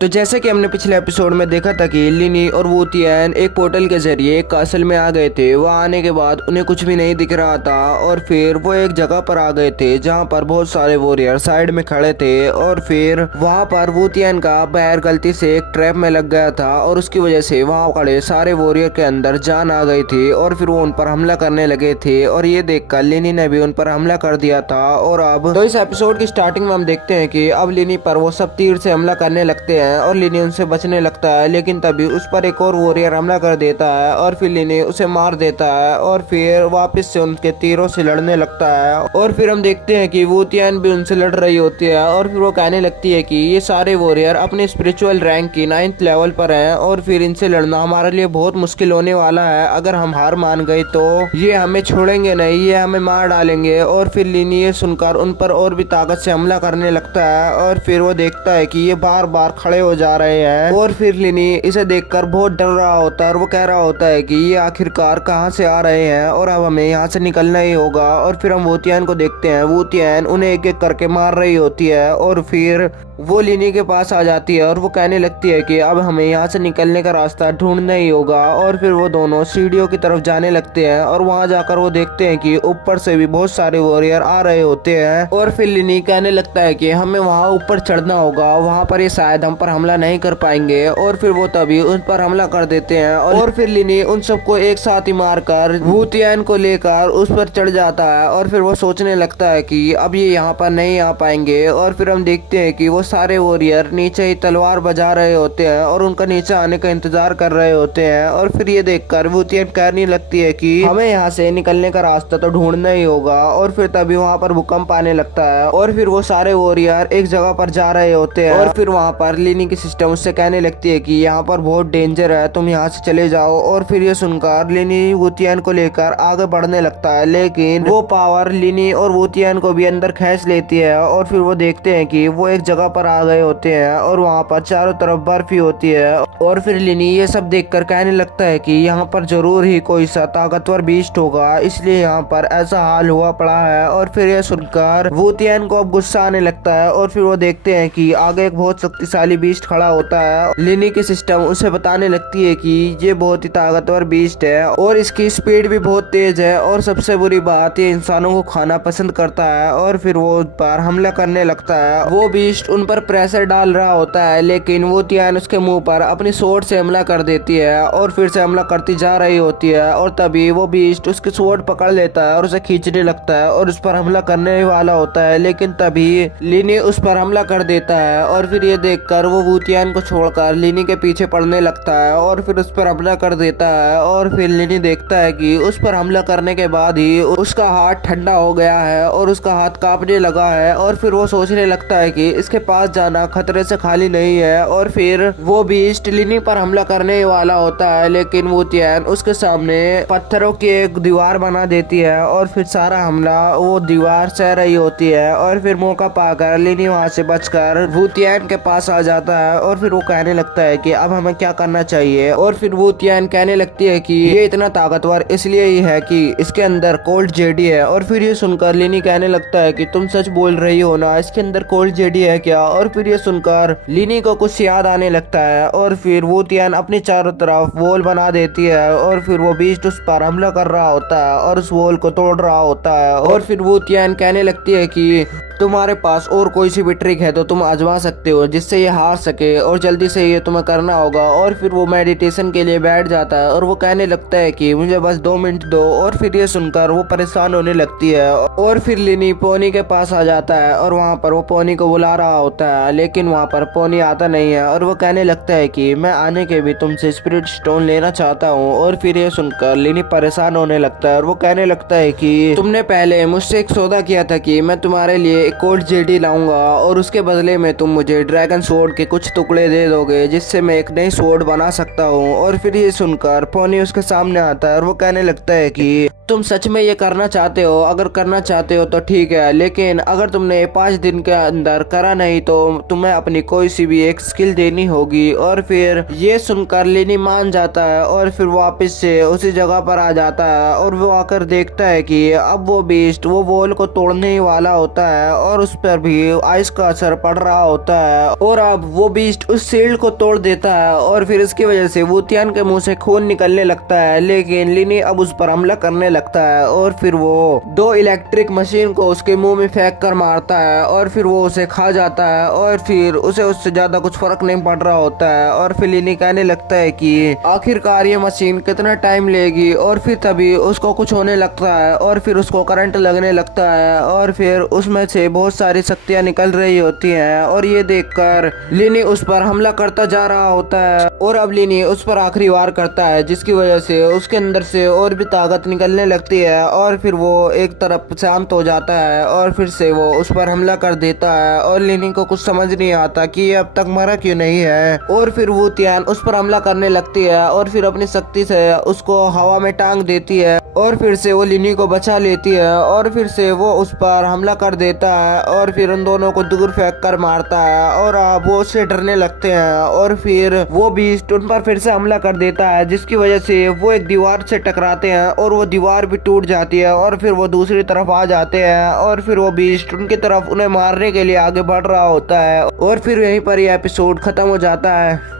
तो जैसे कि हमने पिछले एपिसोड में देखा था कि लिनी और वू तियान एक पोर्टल के जरिए एक कासल में आ गए थे। वहां आने के बाद उन्हें कुछ भी नहीं दिख रहा था और फिर वो एक जगह पर आ गए थे जहां पर बहुत सारे वॉरियर साइड में खड़े थे और फिर वहां पर वू तियान का पैर गलती से एक ट्रैप में लग गया था और उसकी वजह से वहां खड़े सारे वॉरियर के अंदर जान आ गई थी और फिर वो उन पर हमला करने लगे थे और ये देखकर लिनी ने भी उन पर हमला कर दिया था। और अब तो इस एपिसोड की स्टार्टिंग में हम देखते हैं कि अब लिनी पर वो सब तीर से हमला करने लगते हैं और लिनी उनसे बचने लगता है, लेकिन तभी उस पर एक और वॉरियर हमला कर देता है और फिर लिनी उसे मार देता है और फिर वापस से उनके तीरों से लड़ने लगता है। और फिर हम देखते हैं कि वू तियान भी उनसे लड़ रही होती है और फिर वो कहने लगती है कि ये सारे वॉरियर अपने स्पिरिचुअल रैंक की 9th लेवल पर हैं और फिर इनसे लड़ना हमारे लिए बहुत मुश्किल होने वाला है। अगर हम हार मान गए तो ये हमें छोड़ेंगे नहीं, ये हमें मार डालेंगे। और फिर लिनी ये सुनकर उन पर और भी ताकत से हमला करने लगता है और फिर वो देखता है कि ये बार बार खड़े हो जा रहे हैं और फिर लिनी इसे देखकर बहुत डर रहा होता है और वो कह रहा होता है कि ये आखिरकार कहां से आ रहे हैं और अब हमें यहाँ से निकलना ही होगा। और फिर हम वू तियान को देखते हैं, वू तियान उन्हें एक एक करके मार रही होती है और फिर वो लिनी के पास आ जाती है और वो कहने लगती है कि अब हमें यहाँ से निकलने का रास्ता ढूंढना ही होगा। और फिर वो दोनों सीढ़ियों की तरफ जाने लगते हैं और वहाँ जाकर वो देखते हैं कि ऊपर से भी बहुत सारे वॉरियर आ रहे होते हैं और फिर लिनी कहने लगता है कि हमें वहाँ ऊपर चढ़ना होगा, वहाँ पर ये शायद हम पर हमला नहीं कर पाएंगे। और फिर वो तभी उन पर हमला कर देते हैं और फिर लिनी उन सबको एक साथ ही मारकर वू तियान को लेकर उस पर चढ़ जाता है और फिर वो सोचने लगता है कि अब ये यहाँ पर नहीं आ पाएंगे। और फिर हम देखते हैं कि वो सारे वॉरियर नीचे ही तलवार बजा रहे होते हैं और उनका नीचे आने का इंतजार कर रहे होते हैं। और फिर ये देखकर वू तियान कहने लगती है कि हमें यहाँ से निकलने का रास्ता तो ढूंढना ही होगा। और फिर तभी वहाँ पर भूकंप आने लगता है और फिर वो सारे वॉरियर एक जगह पर जा रहे होते हैं और फिर वहाँ पर लिनी की सिस्टम उससे कहने लगती है कि यहाँ पर बहुत डेंजर है, तुम यहाँ से चले जाओ। और फिर ये सुनकर लिनी वू तियान को लेकर आगे बढ़ने लगता है, लेकिन वो पावर लिनी और वू तियान को भी अंदर खींच लेती है। और फिर वो देखते हैं कि वो एक जगह पर आ गए होते हैं और वहाँ पर चारों तरफ बर्फ ही होती है। और फिर लिनी ये सब देखकर कहने लगता है कि यहाँ पर जरूर ही कोई सा ताकतवर बीस्ट होगा, इसलिए यहाँ पर ऐसा हाल हुआ पड़ा है। और फिर ये सुनकर वू तियान को अब गुस्सा आने लगता है और फिर वो देखते हैं कि आगे एक बहुत शक्तिशाली बीस्ट खड़ा होता है। लिनी की सिस्टम उसे बताने लगती है कि ये बहुत ही ताकतवर बीस्ट है और इसकी स्पीड भी बहुत तेज है और सबसे बुरी बात ये इंसानों को खाना पसंद करता है। और फिर वो उन पर हमला करने लगता है। वो बीस्ट उन पर प्रेशर डाल रहा होता है, लेकिन वो तियान उसके मुंह पर अपनी स्वॉर्ड से हमला कर देती है और फिर से हमला करती जा रही होती है। और तभी वो बीस्ट उसकी स्वॉर्ड पकड़ लेता है और उसे खींचने लगता है और उस पर हमला करने वाला होता है, लेकिन तभी लिनी उस पर हमला कर देता है। और फिर ये देखकर वो वू तियान को छोड़कर लिनी के पीछे पड़ने लगता है और फिर उस पर हमला कर देता है। और फिर लिनी देखता है कि उस पर हमला करने के बाद ही उसका हाथ ठंडा हो गया है और उसका हाथ कांपने लगा है। और फिर वो सोचने लगता है कि इसके पास जाना खतरे से खाली नहीं है। और फिर वो बीस्ट लिनी पर हमला करने वाला होता है, लेकिन वू तियान उसके सामने पत्थरों की एक दीवार बना देती है और फिर सारा हमला वो दीवार सह रही होती है। और फिर मौका पाकर लिनी वहां से बचकर वू तियान के पास आ जाता है और फिर वो कहने लगता है कि अब हमें क्या करना चाहिए। और फिर वू तियान कहने लगती है कि ये इतना ताकतवर इसलिए ही है कि इसके अंदर कोल्ड जेडी है। और फिर ये सुनकर लिनी कहने लगता है कि तुम सच बोल रही हो ना, इसके अंदर कोल्ड जेडी है क्या? और फिर ये सुनकर लिनी को कुछ याद आने लगता है और फिर वू तियान अपनी चारों तरफ वॉल बना देती है और फिर वो बीस्ट उस पर हमला कर रहा होता है और उस वॉल को तोड़ रहा होता है। और फिर वू तियान कहने लगती है कि तुम्हारे पास और कोई सी भी ट्रिक है तो तुम आजमा सकते हो जिससे ये हार सके और जल्दी से ये तुम्हें करना होगा। और फिर वो मेडिटेशन के लिए बैठ जाता है और वो कहने लगता है कि मुझे बस 2 मिनट दो। और फिर ये सुनकर वो परेशान होने लगती है और फिर लिनी पोनी के पास आ जाता है और वहाँ पर वो पोनी को बुला रहा होता है, लेकिन वहाँ पर पोनी आता नहीं है और वो कहने लगता है कि मैं आने के भी तुमसे स्पिरिट स्टोन लेना चाहता हूँ। और फिर ये सुनकर लिनी परेशान होने लगता है और वो कहने लगता है कि तुमने पहले मुझसे एक सौदा किया था कि मैं तुम्हारे लिए एक कोल्ड जेडी लाऊंगा और उसके बदले में तुम मुझे ड्रैगन स्वॉर्ड के कुछ टुकड़े दे दोगे जिससे मैं एक नई स्वॉर्ड बना सकता हूँ। और फिर ये सुनकर पोनी उसके सामने आता है और वो कहने लगता है कि तुम सच में ये करना चाहते हो? अगर करना चाहते हो तो ठीक है, लेकिन अगर तुमने 5 दिन के अंदर करा नहीं नहीं तो तुम्हें अपनी कोई सी भी एक स्किल देनी होगी। और फिर ये सुनकर लिनी मान जाता है और फिर वापस से उसी जगह पर आ जाता है और वो आकर देखता है कि अब वो बीस्ट वो वॉल को तोड़ने ही वाला होता है और उस पर भी आइस का असर पड़ रहा होता है और अब वो बीस्ट उस शील्ड को तोड़ देता है और फिर इसकी वजह से वुतियान के मुंह से खून निकलने लगता है। लेकिन लिनी अब उस पर हमला करने लगता है और फिर वो 2 इलेक्ट्रिक मशीन को उसके मुंह में फेंक कर मारता है और फिर वो उसे खा जाता है और फिर उसे उससे ज्यादा कुछ फर्क नहीं पड़ रहा होता है। और फिर लिनी कहने लगता है कि आखिरकार ये मशीन कितना टाइम लेगी और फिर तभी उसको कुछ होने लगता है और फिर उसको करंट लगने लगता है और फिर उसमें से बहुत सारी शक्तियां निकल रही होती हैं और ये देखकर लिनी उस पर हमला करता जा रहा होता है और अब लिनी उस पर आखिरी वार करता है जिसकी वजह से उसके अंदर से और भी ताकत निकलने लगती है और फिर वो एक तरफ शांत हो जाता है और फिर से वो उस पर हमला कर देता है और लिनी को कुछ समझ नहीं आता कि ये अब तक मरा क्यों नहीं है। और फिर वुतियान उस पर हमला करने लगती है और फिर अपनी शक्ति से उसको हवा में टांग देती है और फिर से वो लिनी को बचा लेती है और फिर से वो उस पर हमला कर देता है और फिर उन दोनों को दूर फेंक कर मारता है और अब वो उससे डरने लगते हैं और फिर वो बीस्ट उन पर फिर से हमला कर देता है जिसकी वजह से वो एक दीवार से टकराते हैं और वो दीवार भी टूट जाती है और फिर वो दूसरी तरफ आ जाते हैं और फिर वो बीस्ट उनकी तरफ उन्हें मारने के लिए आगे बढ़ रहा होता है और फिर यहीं पर ये एपिसोड खत्म हो जाता है।